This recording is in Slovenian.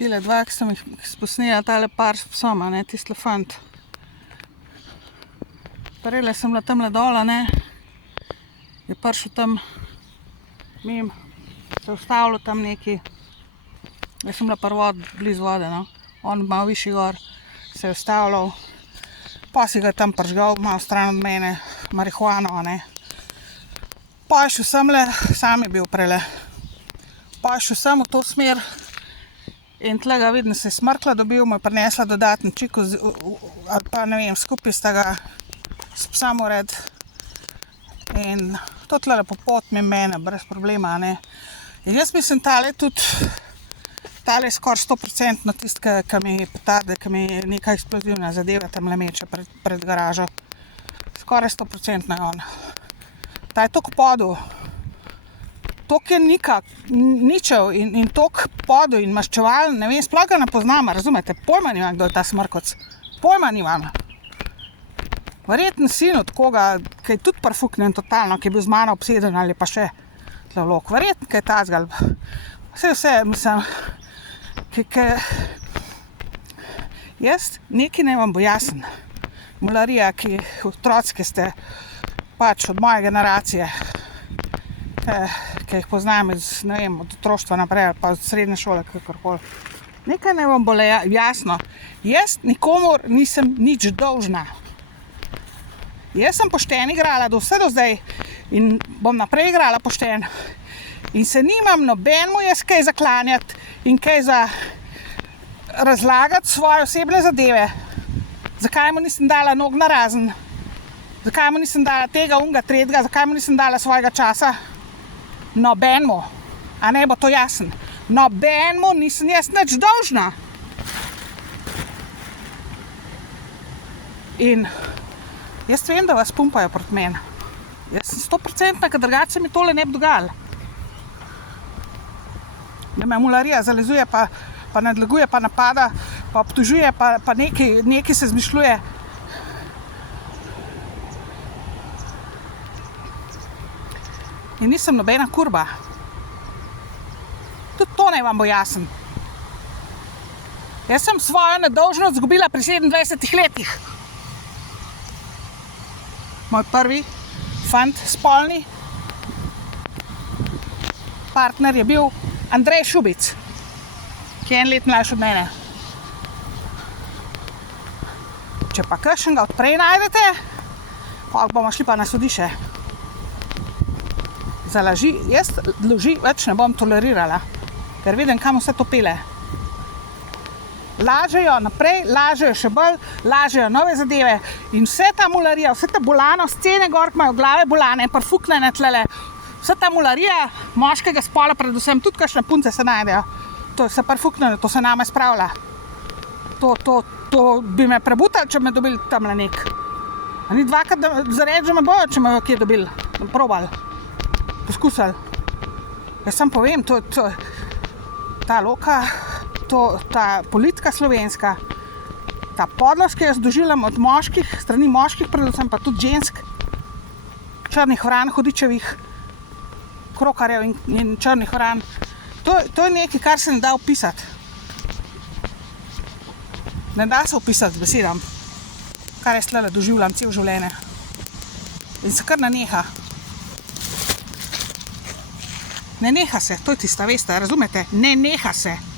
Tile dva, ki sem jih posnela, tale par s psom, ne, tist elefant. Prele sem bila tamle dola, ne, je prišel tam mim, se ustavilo tam neki. Jaz sem bila blizu vode, no. On malo višji gor, se je ustavljal, pa si ga tam pržgal, malo stran od mene, marihuano, ne. Pa je šel semle, sam je bil prele. Pa je šel sem v to smer in tlega vidim, se je smrkla dobil, mu je prinesla dodatni čiko, ali pa ne vem, skupaj sta ga s psom ured. In to tlele po pot mene, brez problema, ne. In jaz mislim, tale je skoraj 100% tist, ki mi petarde, ki mi neka eksplozivna zadeva tamle meče pred garažo. Skoraj 100% je on. Ta je toliko podel, toliko je ničev in toliko podel in maščeval, ne vem, sploh ga ne poznam, razumete? Pojma nimam, kdo je ta smrkoc. Pojma nimam. Verjetno sin od koga, ki je tudi prfuknen totalno, ki je bil z mano obseden ali pa še tlavlok. Verjetno, ki je tazgal. Vse, mislim, jaz nekaj ne vam bo jasen. Mularija, otroci, ki ste pač od moje generacije, ki jih poznam iz, ne vem, od otroštva naprej ali pa od srednje šole, kakorkoli. Nekaj ne vam bo jasno. Jaz nikomur nisem nič dolžna. Jaz sem pošten igrala do zdaj in bom naprej igrala pošten. In se nimam nobenemu jaz kaj zaklanjati in kaj za razlagati svoje osebne zadeve. Zakaj mu nisem dala nog na razen? Zakaj mu nisem dala tega, unga, tretjega? Zakaj mu nisem dala svojega časa? Nobenemu. A ne bo to jasen? Nobenemu nisem jaz nič dolžna. In jaz vem, da vas pumpajo proti meni. Jaz sem 100%, ker drugače se mi tole ne bi dogajalo. Da me mularija zalezuje, pa nadleguje, pa napada, pa obtožuje, pa nekaj se zmišljuje. In nisem nobena kurba. Tudi to naj vam bo jasen. Jaz sem svojo nedolžnost izgubila pri 27 letih. Moj prvi fant, spolni partner je bil Andrej Šubic, ki je 1 let mlajši od mene. Če pa kakšnega od prej najdete, pa bomo šli pa na sodišče. Za laži, jaz laži več ne bom tolerirala, ker vidim, kam vse to pele. Lažejo naprej, lažejo še bolj, lažejo nove zadeve in vse ta mularija, vse ta bolano, scene gor, imajo glave bolane, prfuknene tlele, vse ta mularija moškega spola, predvsem tudi kakšne punce se najdejo, to je vse prfuknene, to se name spravlja. To bi me prebutali, če me dobili tamle nek. A ni dvakrat zareč, že me bojo, če me kje dobili, probali, poskusili. Jaz sam povem, ta loka, ta politika slovenska, ta podlost, ki jaz doživljam od moških, strani moških, predvsem pa tudi žensk, črnih vran, hudičevih, krokarjev in črnih vran, to je nekaj, kar se ne da opisati. Ne da se opisati z besedam, kar jaz tlele doživljam cel življenje. In se kar ne neha. Ne neha se, to je tista, veste, razumete? Ne neha se.